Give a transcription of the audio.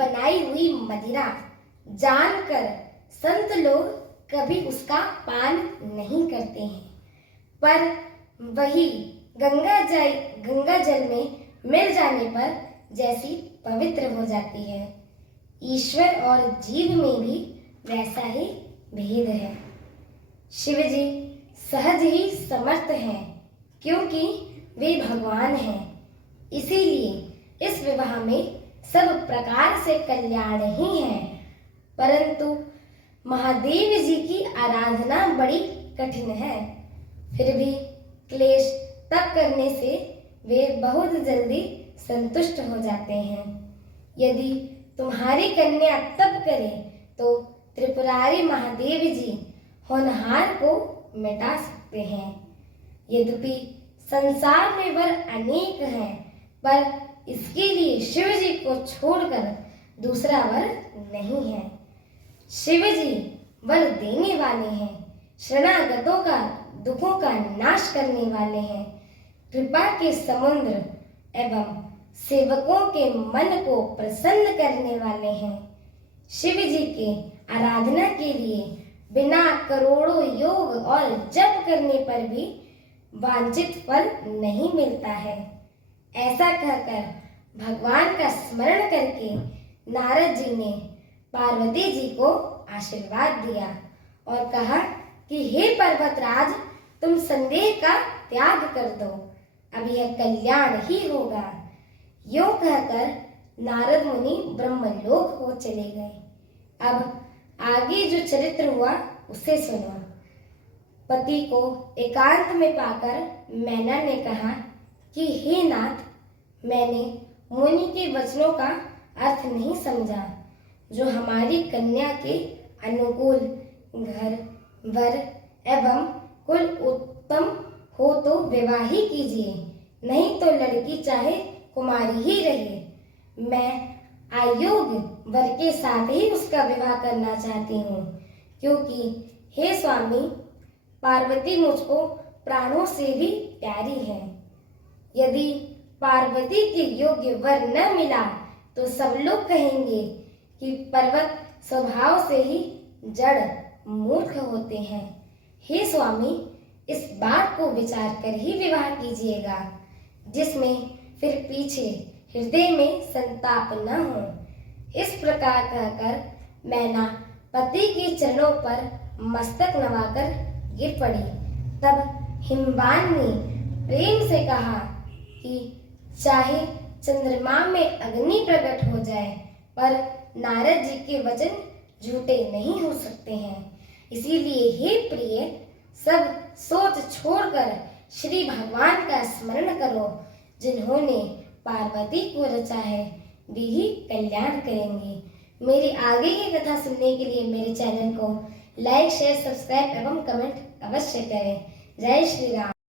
बनाई हुई मदिरा जानकर संत लोग कभी उसका पान नहीं करते हैं, पर वही गंगा जल में मिल जाने पर जैसी पवित्र हो जाती है। ईश्वर और जीव में भी वैसा ही भेद है। शिव जी सहज ही समर्थ हैं, क्योंकि वे भगवान हैं। इसीलिए इस विवाह में सब प्रकार से कल्याण ही है। परंतु महादेव जी की आराधना बड़ी कठिन है। फिर भी क्लेश तप करने से वे बहुत जल्दी संतुष्ट हो जाते हैं। यदि तुम्हारी कन्या तप करे तो त्रिपुरारी महादेव जी होनहार को मिटा सकते हैं। यद्यपि संसार में वर अनेक हैं, पर इसके लिए शिव जी को छोड़कर दूसरा वर नहीं है। शिव जी वर देने वाले हैं, शरणागतों का दुखों का नाश करने वाले हैं, कृपा के समुद्र एवं सेवकों के मन को प्रसन्न करने वाले हैं। शिव जी के आराधना के लिए बिना करोड़ों योग और जप करने पर भी वांछित फल नहीं मिलता है। ऐसा कहकर भगवान का स्मरण करके नारद जी ने पार्वती जी को आशीर्वाद दिया और कहा कि हे पर्वतराज, तुम संदेह का त्याग कर दो, अब यह कल्याण ही होगा। यूं कहकर नारद मुनि ब्रह्मलोक को चले गए। अब आगे जो चरित्र हुआ उसे सुनो। पति को एकांत में पाकर मैना ने कहा कि हे नाथ, मैंने मुनि के वचनों का अर्थ नहीं समझा। जो हमारी कन्या के अनुकूल घर वर एवं कुल उत्तम हो तो विवाह ही कीजिए, नहीं तो लड़की चाहे कुमारी ही रहे। मैं अयोग्य वर के साथ ही उसका विवाह करना चाहती हूँ, क्योंकि हे स्वामी, पार्वती मुझको प्राणों से भी प्यारी है। यदि पार्वती के योग्य वर न मिला तो सब लोग कहेंगे कि पर्वत स्वभाव से ही जड़ मूर्ख होते हैं। हे स्वामी, इस बात को विचार कर ही विवाह कीजिएगा, जिसमें फिर पीछे हृदय में संताप न हो। इस प्रकार कहकर मैना पति के चरणों पर मस्तक नवाकर गिर पड़ी। तब हिमवान ने प्रेम से कहा कि चाहे चंद्रमा में अग्नि प्रकट हो जाए, पर नारद जी के वचन झूठे नहीं हो सकते हैं। इसीलिए हे प्रिय, सब सोच छोड़कर श्री भगवान का स्मरण करो, जिन्होंने पार्वती को रचा है, वे ही कल्याण करेंगे। मेरी आगे की कथा सुनने के लिए मेरे चैनल को लाइक, शेयर, सब्सक्राइब एवं कमेंट अवश्य करें। जय श्री राम।